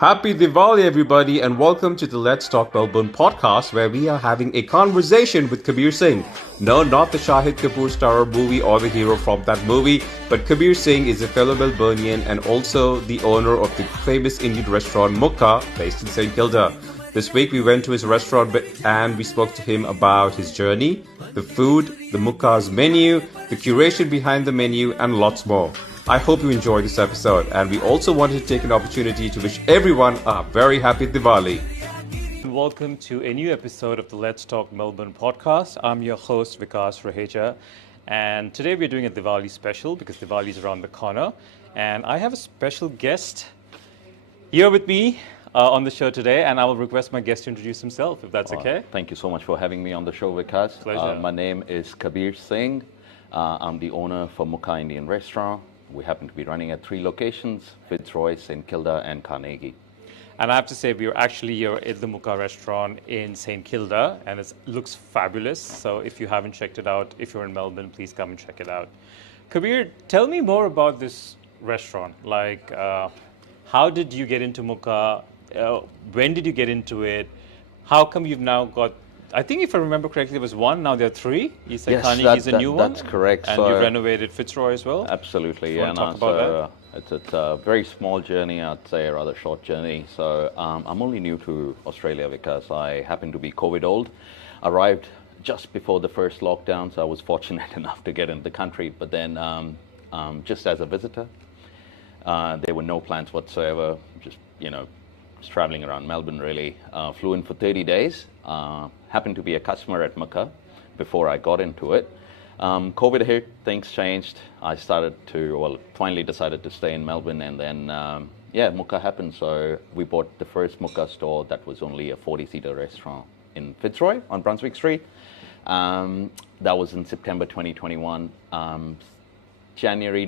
Happy Diwali, everybody, and welcome to the Let's Talk Melbourne podcast, where we are having a conversation with Kabir Singh. No, not the Shahid Kapoor starrer movie or the hero from that movie, but Kabir Singh is a fellow Melburnian and also the owner of the famous Indian restaurant Mukka, based in St Kilda. This week we went to his restaurant and we spoke to him about his journey, the food, the Mukka's menu, the curation behind the menu, and lots more. I hope you enjoyed this episode, and we also wanted to take an opportunity to wish everyone a very happy Diwali. Welcome to a new episode of the Let's Talk Melbourne podcast. I'm your host Vikas Raheja, and today we're doing a Diwali special because Diwali is around the corner, and I have a special guest here with me on the show today, and I will request my guest to introduce himself, if that's okay. Thank you so much for having me on the show, Vikas. Pleasure. My name is Kabir Singh. I'm the owner for Mukka Indian Restaurant. We happen to be running at 3 locations, Fitzroy, St Kilda and Carnegie. And I have to say, we are actually here at the Mukka restaurant in St Kilda, and it looks fabulous. So if you haven't checked it out, if you're in Melbourne, please come and check it out. Kabir, tell me more about this restaurant. Like, how did you get into Mukka? When did you get into it? How come you've now got, I think if I remember correctly, there was one, now there are 3. You said Yes, Carnegie's a new one? That's correct. And you renovated Fitzroy as well? Absolutely, You yeah. want to talk about It's a very small journey, I'd say a rather short journey. So I'm only new to Australia because I happen to be COVID old. Arrived just before the first lockdown, so I was fortunate enough to get into the country. But then just as a visitor, there were no plans whatsoever, just traveling around Melbourne really. Flew in for 30 days. Happened to be a customer at Mukka before I got into it. COVID hit, things changed. I finally decided to stay in Melbourne, and then Mukka happened. So we bought the first Mukka store that was only a 40-seater restaurant in Fitzroy on Brunswick Street. That was in September 2021. February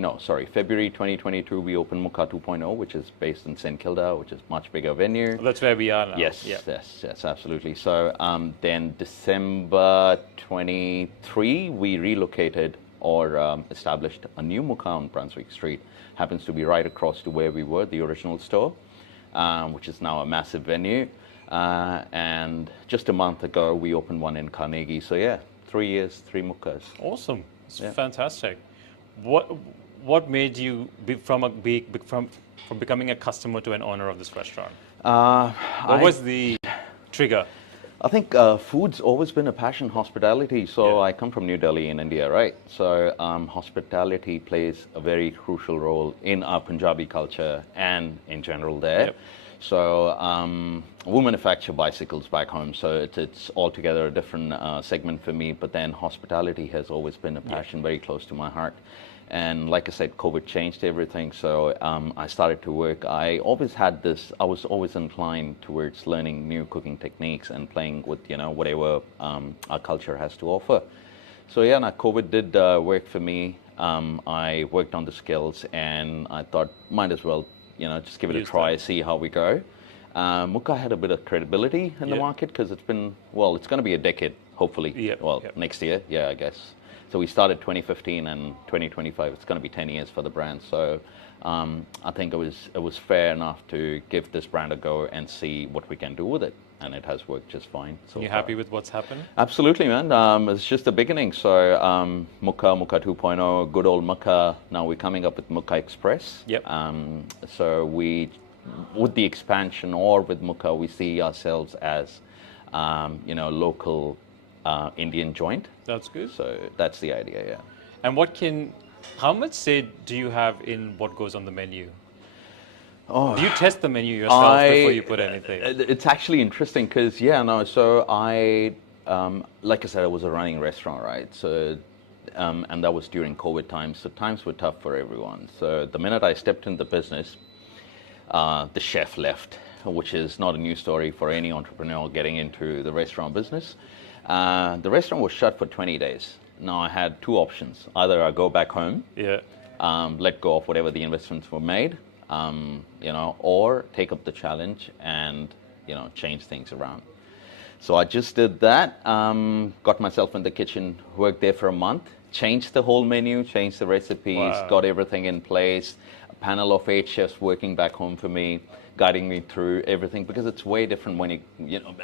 2022, we opened Mukka 2.0, which is based in St Kilda, which is much bigger venue. That's where we are now. Yes, absolutely. So then December 23, we relocated or established a new Mukka on Brunswick Street. Happens to be right across to where we were, the original store, which is now a massive venue. And just a month ago, we opened one in Carnegie. So 3 years, 3 Mukkas. Awesome. It's fantastic. What made you from becoming a customer to an owner of this restaurant? What was the trigger? I think food's always been a passion, hospitality. So I come from New Delhi in India, right? So hospitality plays a very crucial role in our Punjabi culture and in general there. Yep. So we manufacture bicycles back home, so it's altogether a different segment for me. But then hospitality has always been a passion, very close to my heart. And like I said, COVID changed everything. So I started to work. I was always inclined towards learning new cooking techniques and playing with whatever our culture has to offer. So now COVID did work for me. I worked on the skills, and I thought might as well just give it a try, see how we go. Mukka had a bit of credibility in the market because it's going to be a decade, hopefully. Next year, I guess. So we started 2015, and 2025, it's going to be 10 years for the brand. So I think it was fair enough to give this brand a go and see what we can do with it. And it has worked just fine. So you happy with what's happened? Absolutely, man. It's just the beginning. So Mukka 2.0, good old Mukka. Now we're coming up with Mukka Express. Yep. So with the expansion or with Mukka, we see ourselves as local Indian joint. That's good. So that's the idea, yeah. And how much say do you have in what goes on the menu? Do you test the menu yourself before you put anything? It's actually interesting because, so I, like I said, I was a running restaurant, right? So, and that was during COVID times. So times were tough for everyone. So the minute I stepped in the business, the chef left, which is not a new story for any entrepreneur getting into the restaurant business. The restaurant was shut for 20 days. Now I had 2 options. Either I go back home, let go of whatever the investments were made, or take up the challenge and, change things around. So I just did that, got myself in the kitchen, worked there for a month, changed the whole menu, changed the recipes, got everything in place, panel of 8 chefs working back home for me, guiding me through everything, because it's way different when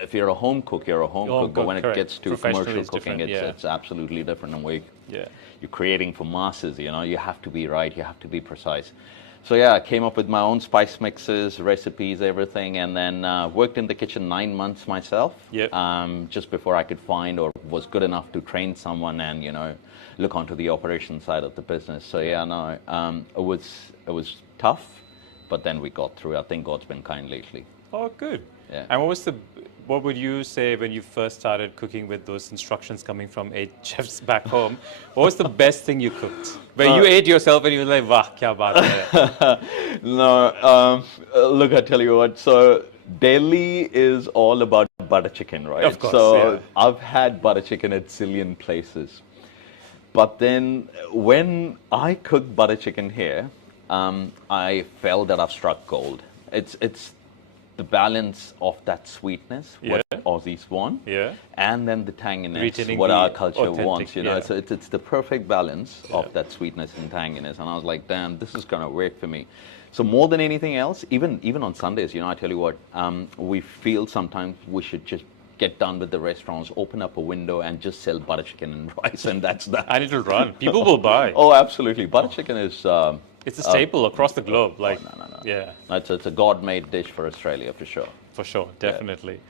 if you're a home cook, you're a home cook, but when it gets to commercial cooking, it's absolutely different. And you're creating for masses, you have to be right, you have to be precise. So yeah, I came up with my own spice mixes, recipes, everything, and then worked in the kitchen 9 months myself, just before I could find or was good enough to train someone and look onto the operation side of the business. So yeah, no, it was tough, but then we got through. I think God's been kind lately. Oh, good. Yeah. And what would you say when you first started cooking with those instructions coming from 8 chefs back home? What was the best thing you cooked? Where you ate yourself and you were like, "Wah, kya baat hai." No, look, I tell you what. So Delhi is all about butter chicken, right? Of course. So I've had butter chicken at zillion places, but then when I cook butter chicken here, I felt that I've struck gold. It's the balance of that sweetness, what Aussies want, and then the tanginess, retaining what our culture wants. So it's the perfect balance of that sweetness and tanginess. And I was like, damn, this is gonna work for me. So more than anything else, even on Sundays, I tell you what, we feel sometimes we should just get done with the restaurants, open up a window, and just sell butter chicken and rice, and that's that. And it'll run. People will buy. Oh, absolutely. Butter chicken is. It's a staple across the globe. Like, no. Yeah. It's a God-made dish for Australia, for sure. For sure, definitely.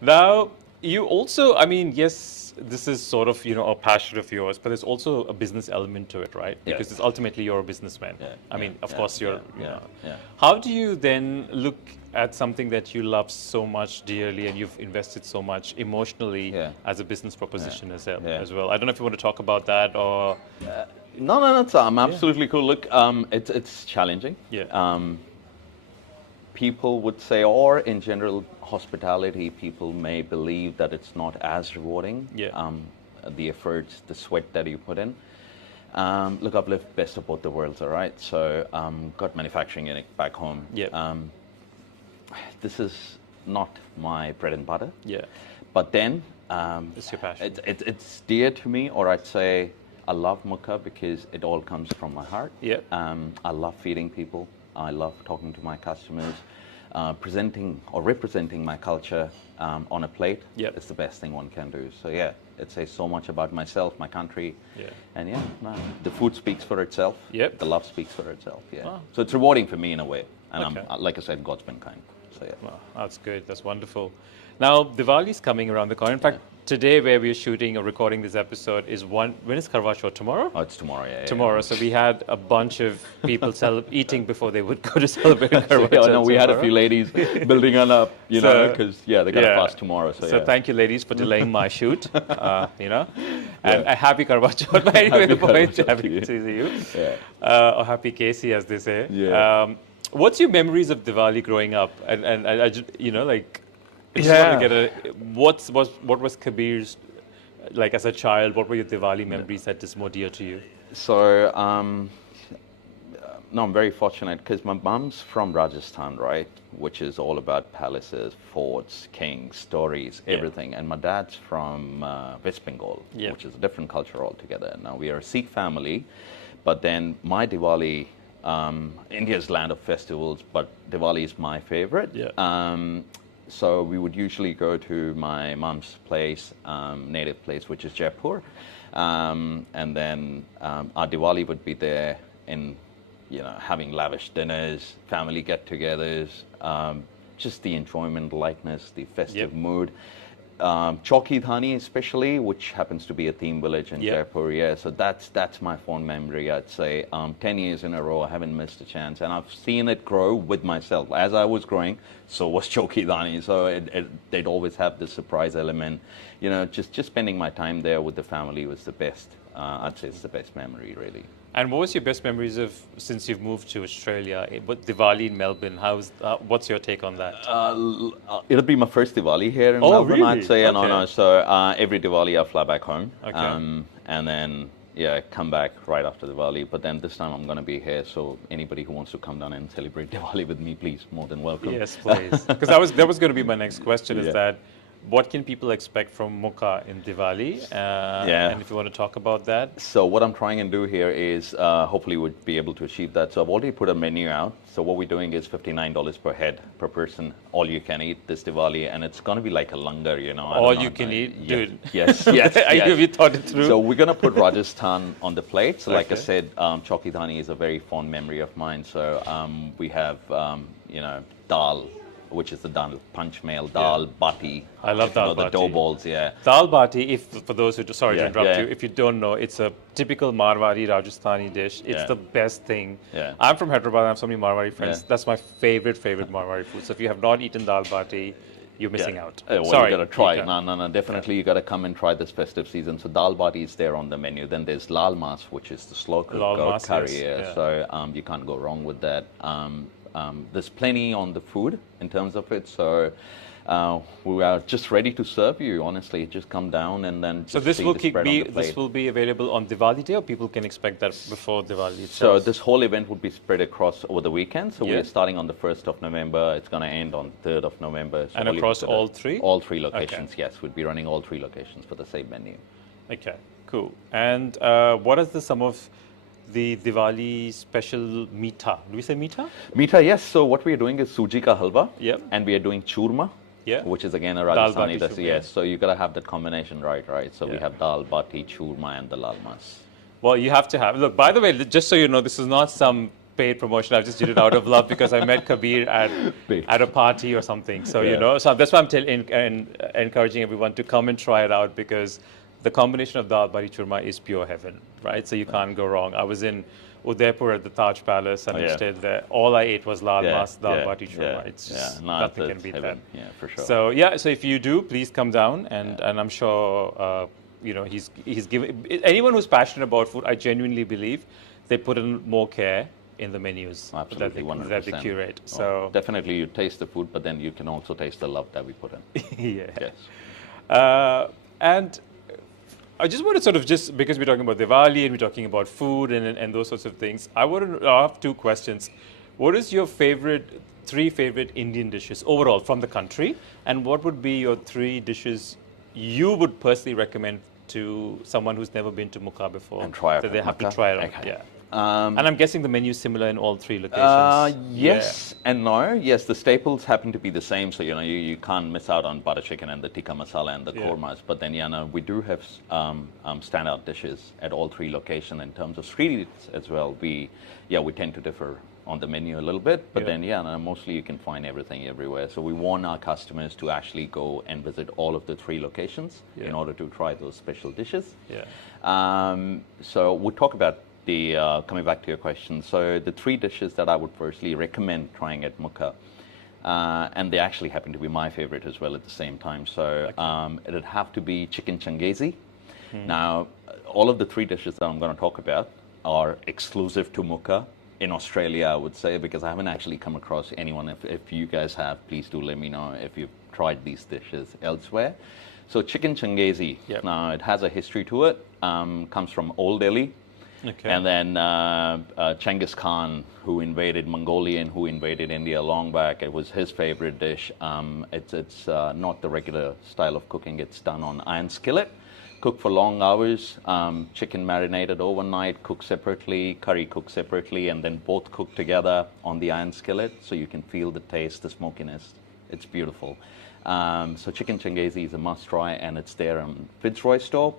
Now, you also, yes, this is sort of, a passion of yours, but there's also a business element to it, right? Because it's ultimately you're a businessman. Of course you're, How do you then look at something that you love so much dearly and you've invested so much emotionally as a business proposition as well? I don't know if you want to talk about that or... No, I'm absolutely cool. Look, it's challenging. People would say, or in general, hospitality, people may believe that it's not as rewarding. The efforts, the sweat that you put in. Look, I've lived best of both the worlds, all right? So, got manufacturing unit back home. This is not my bread and butter. But then, it's your passion. It's dear to me, or I'd say, I love Mukka because it all comes from my heart. I love feeding people. I love talking to my customers. Presenting or representing my culture on a plate is the best thing one can do. So it says so much about myself, my country. And the food speaks for itself. The love speaks for itself. So it's rewarding for me in a way. And like I said, God's been kind. So wow, that's good. That's wonderful. Now, Diwali's coming around the corner. In fact, today where we're shooting or recording this episode is when is Karwa Chauth? Tomorrow? Oh, it's tomorrow, Tomorrow. So we had a bunch of people eating before they would go to celebrate Karwa Chauth. We had a few ladies building on up, because they're going to fast tomorrow. So thank you, ladies, for delaying my shoot, and a happy Karwa Chauth. But anyway, the point, happy to see you. Or happy Casey, as they say. What's your memories of Diwali growing up? And I just, I just want to get what was Kabir's, like as a child, what were your Diwali memories that is more dear to you? So, no, I'm very fortunate because my mom's from Rajasthan, right? Which is all about palaces, forts, kings, stories, everything. And my dad's from West Bengal, which is a different culture altogether. Now, we are a Sikh family, but then my Diwali, India's land of festivals, but Diwali is my favorite. So we would usually go to my mom's place, native place, which is Jaipur. And then our Diwali would be there in, having lavish dinners, family get-togethers, just the enjoyment, lightness, the festive mood. Chowki Dhani especially, which happens to be a theme village in Jaipur. So that's my fond memory, I'd say. 10 years in a row, I haven't missed a chance. And I've seen it grow with myself. As I was growing, so was Chowki Dhani. So they'd always have this surprise element. Just spending my time there with the family was the best. I'd say it's the best memory, really. And what was your best memories of since you've moved to Australia? Diwali in Melbourne, what's your take on that? It'll be my first Diwali here in Melbourne, really? I'd say. No. So every Diwali I fly back home. And then, come back right after Diwali. But then this time I'm going to be here. So anybody who wants to come down and celebrate Diwali with me, please, more than welcome. Yes, please. Because that was going to be my next question, is that what can people expect from Mukka in Diwali? And if you want to talk about that. So what I'm trying and do here is hopefully we'll be able to achieve that. So I've already put a menu out. So what we're doing is $59 per head per person, all you can eat this Diwali, and it's going to be like a langar, you know. All you can eat, dude. Yes, yes. Have you thought it through? So we're going to put Rajasthan on the plate. So like I Okay. said, Chokidani is a very fond memory of mine. So we have, dal, which is the dal punch mail, dal, batti. I love if you dal know, the batti. dough balls, yeah. Dal bati, for those who, sorry to Yeah, interrupt yeah. you, if you don't know, it's a typical Marwari Rajasthani dish. It's Yeah. the best thing. Yeah. I'm from Hyderabad, I have so many Marwari friends. Yeah. That's my favorite Marwari food. So if you have not eaten dal bati, you're missing out. Well, Sorry. you got to try you it. can. No. Definitely, you got to come and try this festive season. So dal bati is there on the menu. Then there's lal mas, which is the slow cooked Lal goat mas, curry. yes, yeah. So you can't go wrong with that. There's plenty on the food in terms of it. So we are just ready to serve you. Honestly, just come down and then. So just this see will the spread on the plate. this will be available on Diwali day, or people can expect that before Diwali So itself? this whole event would be spread across over the weekend. So Yeah. we're starting on the 1st of November. It's going to end on 3rd of November. So And only across for the- all three? All three locations, yes. We'll be running all three locations for the same menu. Okay, cool. And what is some of the Diwali special meetha? Do we say meetha? Meetha, yes. So what we are doing is suji ka halwa. Yep. And we are doing churma. Yeah. Which is again a Dal Rajasthani bati dish. churma, Yes. yeah. So you got to have that combination right. So we Yeah. have dal, bati, churma and the lal mas. Well, you have to have. Look, by the way, just so you know, this is not some paid promotion. I just did it out of love because I met Kabir at a party or something. So, so that's why I'm encouraging everyone to come and try it out, because the combination of dal bati churma is pure heaven, right? So you can't go wrong. I was in Udaipur at the Taj Palace and I stayed there. All I ate was lal mas, dal bati churma. It's just nothing can beat that. Yeah, for sure. So so if you do, please come down, and I'm sure he's giving anyone who's passionate about food. I genuinely believe they put in more care in the menus Absolutely, that they 100%. curate. Oh, So definitely, you taste the food, but then you can also taste the love that we put in. yeah. Yes. And I just want to because we're talking about Diwali and we're talking about food and those sorts of things, I want to have two questions. What is your three favorite Indian dishes overall from the country? And what would be your three dishes you would personally recommend to someone who's never been to Mukka before? And try it that they at have to Mukka? try it out. Okay. Yeah. And I'm guessing the menu is similar in all three locations. Yes and no. Yes, the staples happen to be the same, so you can't miss out on butter chicken and the tikka masala and the kormas. But then we do have standout dishes at all three locations in terms of street eats as well. We tend to differ on the menu a little bit, but then mostly you can find everything everywhere. So we want our customers to actually go and visit all of the three locations in order to try those special dishes. So we'll talk about coming back to your question, so the three dishes that I would firstly recommend trying at Mukka, and they actually happen to be my favorite as well at the same time. So it'd have to be chicken changezi. Now, all of the three dishes that I'm going to talk about are exclusive to Mukka in Australia, I would say, because I haven't actually come across anyone. If you guys have, please do let me know if you've tried these dishes elsewhere. So chicken changezi, now it has a history to it, comes from Old Delhi. Okay. And then Genghis Khan, who invaded Mongolia and who invaded India long back, it was his favorite dish. It's not the regular style of cooking. It's done on iron skillet, cooked for long hours, chicken marinated overnight, cooked separately, curry cooked separately, and then both cooked together on the iron skillet, so you can feel the taste, the smokiness. It's beautiful. So chicken changezi is a must try, and it's there in Fitzroy store.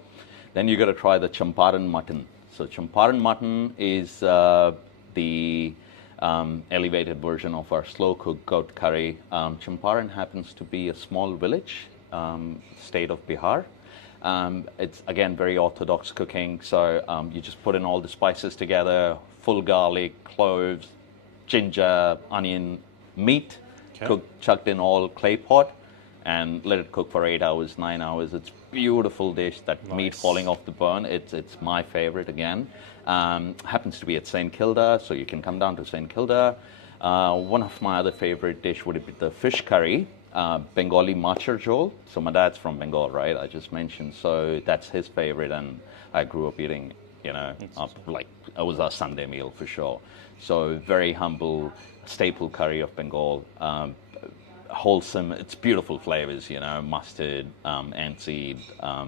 Then you got to try the Champaran mutton. So Champaran mutton is the elevated version of our slow-cooked goat curry. Champaran happens to be a small village, state of Bihar. It's, again, very orthodox cooking. So you just put in all the spices together, full garlic, cloves, ginger, onion, meat, chucked in all clay pot, and let it cook for 8 hours, 9 hours. It's beautiful dish, that meat falling off the bone. It's my favorite again. Happens to be at St. Kilda, so you can come down to St. Kilda. One of my other favorite dish would be the fish curry, Bengali machar jhol. So my dad's from Bengal, right? I just mentioned. So that's his favorite, and I grew up eating, like it was our Sunday meal for sure. So very humble, staple curry of Bengal. wholesome. It's beautiful flavors, mustard, aniseed,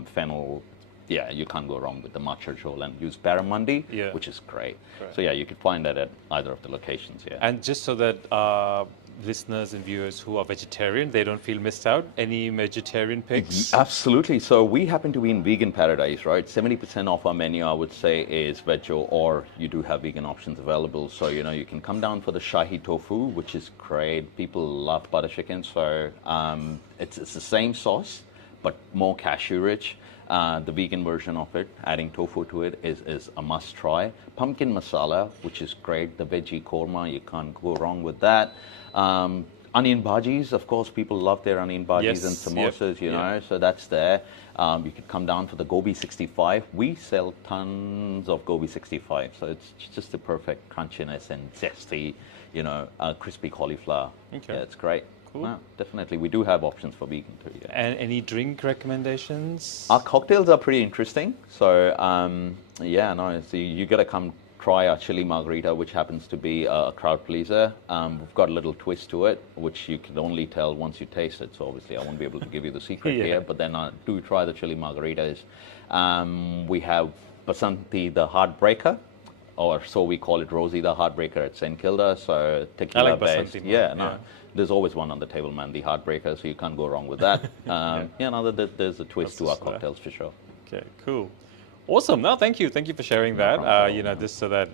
fennel. Yeah, you can't go wrong with the matcha jol, and use barramundi, which is great. So yeah, you could find that at either of the locations. Yeah. And just so that listeners and viewers who are vegetarian, they don't feel missed out, any vegetarian picks? Absolutely. So we happen to be in vegan paradise, right? 70% of our menu, I would say, is veggie, or you do have vegan options available. So, you can come down for the Shahi tofu, which is great. People love butter chicken. So it's the same sauce, but more cashew rich. The vegan version of it, adding tofu to it, is a must try. Pumpkin masala, which is great. The veggie korma, you can't go wrong with that. Onion bhajis, of course, people love their onion bhajis and samosas, so that's there. You could come down for the gobi 65. We sell tons of gobi 65, so it's just the perfect crunchiness and zesty, crispy cauliflower. Okay. Yeah, it's great. Cool. No, definitely. We do have options for vegan too. Yeah. And any drink recommendations? Our cocktails are pretty interesting. So, so you got to come try our chili margarita, which happens to be a crowd pleaser. We've got a little twist to it, which you can only tell once you taste it. So obviously I won't be able to give you the secret here, but then do try the chili margaritas. We have Basanti, the heartbreaker, or so we call it, Rosie the heartbreaker at St. Kilda. So tequila I like based. Basanti. There's always one on the table, man, the heartbreaker, so you can't go wrong with that. There's a twist to our cocktails for sure. Okay, cool. Awesome. No, thank you. Thank you for sharing that. Just so that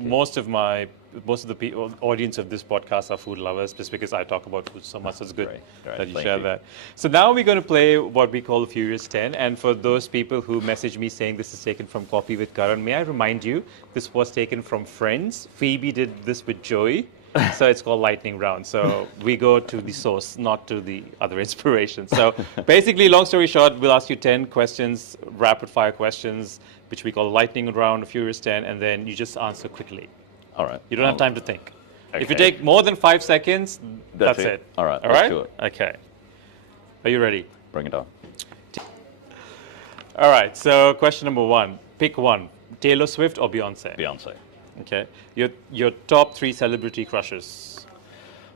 most of the audience of this podcast are food lovers, just because I talk about food so much. So it's good that you share that. So now we're going to play what we call Furious 10. And for those people who message me saying this is taken from Coffee with Karan, may I remind you, this was taken from Friends. Phoebe did this with Joey. So it's called lightning round. So we go to the source, not to the other inspiration. So basically, long story short, we'll ask you 10 questions, rapid fire questions, which we call lightning round, Furious 10, and then you just answer quickly. All right. You don't have time to think. Okay. If you take more than 5 seconds, that's it. All right. All right? Do it. Okay. Are you ready? Bring it on. All right. So question number 1. Pick one. Taylor Swift or Beyonce? Beyonce. Okay. Your top 3 celebrity crushes?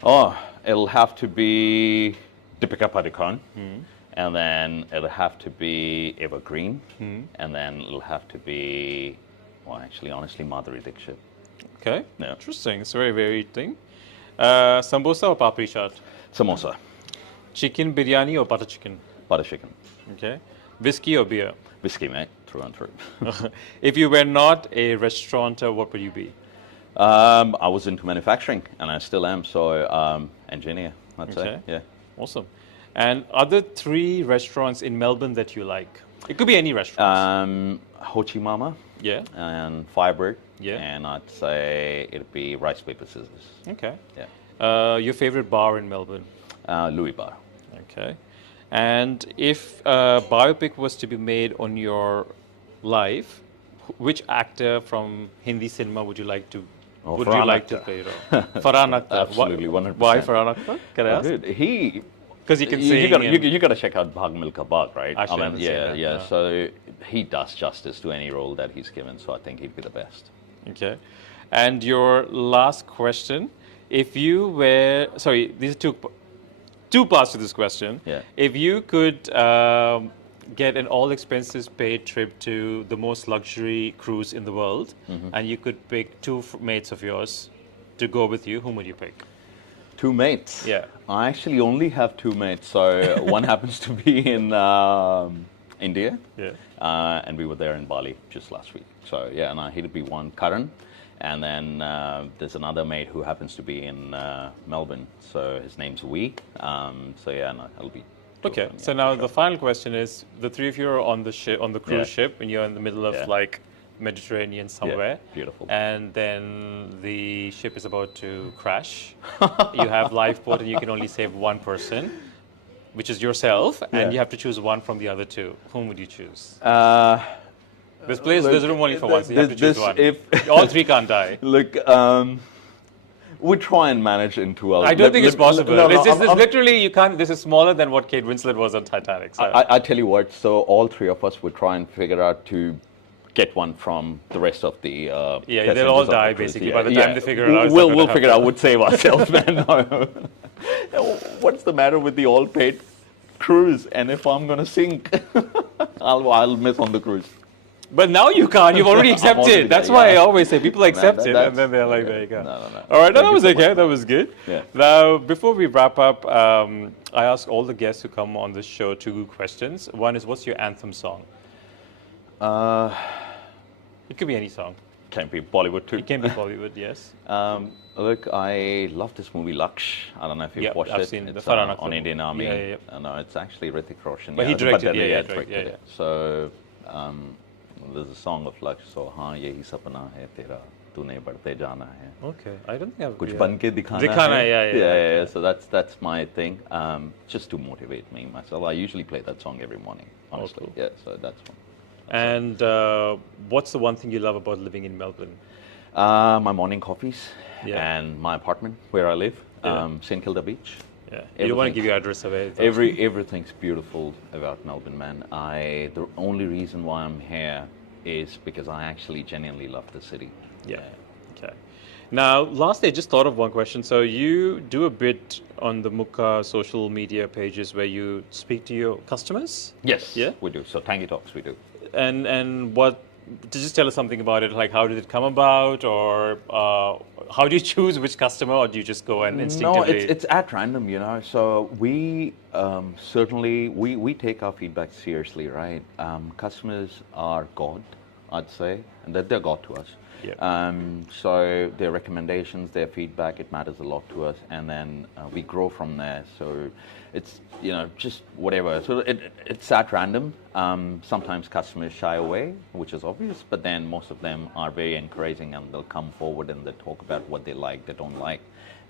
Oh, it'll have to be Deepika Padukone, and then it'll have to be Eva Green, and then it'll have to be, honestly, Madhuri Dixit. Okay. Yeah. Interesting. It's a very varied thing. Sambosa or papri chaat? Samosa. Chicken biryani or butter chicken? Butter chicken. Okay. Whiskey or beer? Whiskey, mate, through and through. If you were not a restaurateur, what would you be? I was into manufacturing, and I still am, so engineer, I'd say. Yeah. Awesome. And other 3 restaurants in Melbourne that you like? It could be any restaurant. Ho Chi Mama. Yeah. And Firebird. Yeah. And I'd say it'd be Rice, Paper, Scissors. Okay. Yeah. Your favorite bar in Melbourne? Louis Bar. Okay. And if a biopic was to be made on your life, which actor from Hindi cinema would you like to play role? Farhan Akhtar. Absolutely, 100%. Why Farhan Akhtar? Can I ask? Because you can sing. You got to check out Bhag Milkha Bhag, right? Actually, yeah. So he does justice to any role that he's given. So I think he'd be the best. Okay. And your last question: if you were these are two parts to this question. Yeah. If you could get an all expenses paid trip to the most luxury cruise in the world, and you could pick 2 mates of yours to go with you, whom would you pick? 2 mates? Yeah. I actually only have 2 mates. So one happens to be in India. Yeah. And we were there in Bali just last week. So yeah, and he'd be one, Karan. And then there's another mate who happens to be in Melbourne. So his name's Wee. It'll be. Okay. So now the final question is: the 3 of you are on the ship, on the cruise ship, and you're in the middle of like Mediterranean somewhere. Yeah, beautiful. And then the ship is about to crash. You have lifeboat, and you can only save one person, which is yourself, and you have to choose one from the other 2. Whom would you choose? There's room only for one, so you have to choose one. All 3 can't die. Look, we try and manage into our... I don't think it's possible. It's literally, you can't... This is smaller than what Kate Winslet was on Titanic. So. I tell you what, so all 3 of us would try and figure out to get one from the rest of the... they'll all die, basically, by the time they figure it out. We'll figure it out. We'll save ourselves, man. No. What's the matter with the all-paid cruise? And if I'm going to sink, I'll miss on the cruise. But now you can't. You've already accepted. already That's there, why I yeah. always say people accept it, and then they're like, okay. there you go. No. All right, no, Thank that you was so okay. much. That was good. Yeah. Now, before we wrap up, I ask all the guests who come on this show 2 questions. One is, what's your anthem song? It could be any song. Can be Bollywood too. It can be Bollywood, yes. Look, I love this movie Laksh. I don't know if you've Yep, watched I've it. seen the It's Farhan Akhtar on Indian Army. Yeah. No, it's actually Hrithik Roshan. But he directed, yeah. it. So there's a song of Laksh. So haan yahi sapna hai tera, तूने बढ़ते जाना है. Okay, I don't think I've... कुछ बन के दिखाना Dikhana, है. yeah. So that's my thing. Just to motivate me myself. I usually play that song every morning. Honestly, cool. yeah. So that's one. And what's the one thing you love about living in Melbourne? My morning coffees and my apartment where I live, St Kilda Beach. Yeah, you don't want to give your address away. Everything's beautiful about Melbourne, man. The only reason why I'm here is because I actually genuinely love the city. Yeah. Okay. Now, lastly, I just thought of one question. So you do a bit on the Mukka social media pages where you speak to your customers? Yes, Yeah? we do. So Tangy Talks, we do. And what, just tell us something about it, like how did it come about, or how do you choose which customer, or do you just go and instinctively? No, it's at random, you know. So we certainly, we take our feedback seriously, right? Customers are God, I'd say, and they're God to us. Yeah. So their recommendations, their feedback, it matters a lot to us, and then we grow from there. So it's, you know, just whatever. So it's at random. Sometimes customers shy away, which is obvious, but then most of them are very encouraging, and they'll come forward and they'll talk about what they like, they don't like,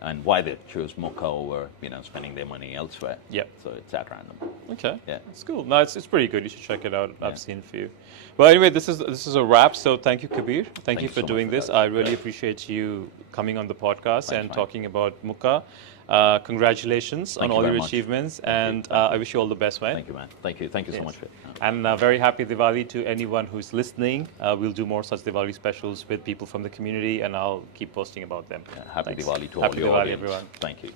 and why they choose Mukka over, you know, spending their money elsewhere. Yep. So it's at random. Okay. Yeah. It's cool. No, it's pretty good. You should check it out. I've seen a few. Well, anyway, this is a wrap. So thank you, Kabir. Thank you for so much doing for this. that. I really appreciate you coming on the podcast and man. talking about Mukka. Congratulations on Thank you all very your much. achievements, Thank you. and I wish you all the best, man. Thank you, man. Thank you. Thank you so much for it. And very happy Diwali to anyone who's listening. We'll do more such Diwali specials with people from the community, and I'll keep posting about them. Happy Thanks. Diwali to Happy all your Diwali, audience. everyone. Thank you.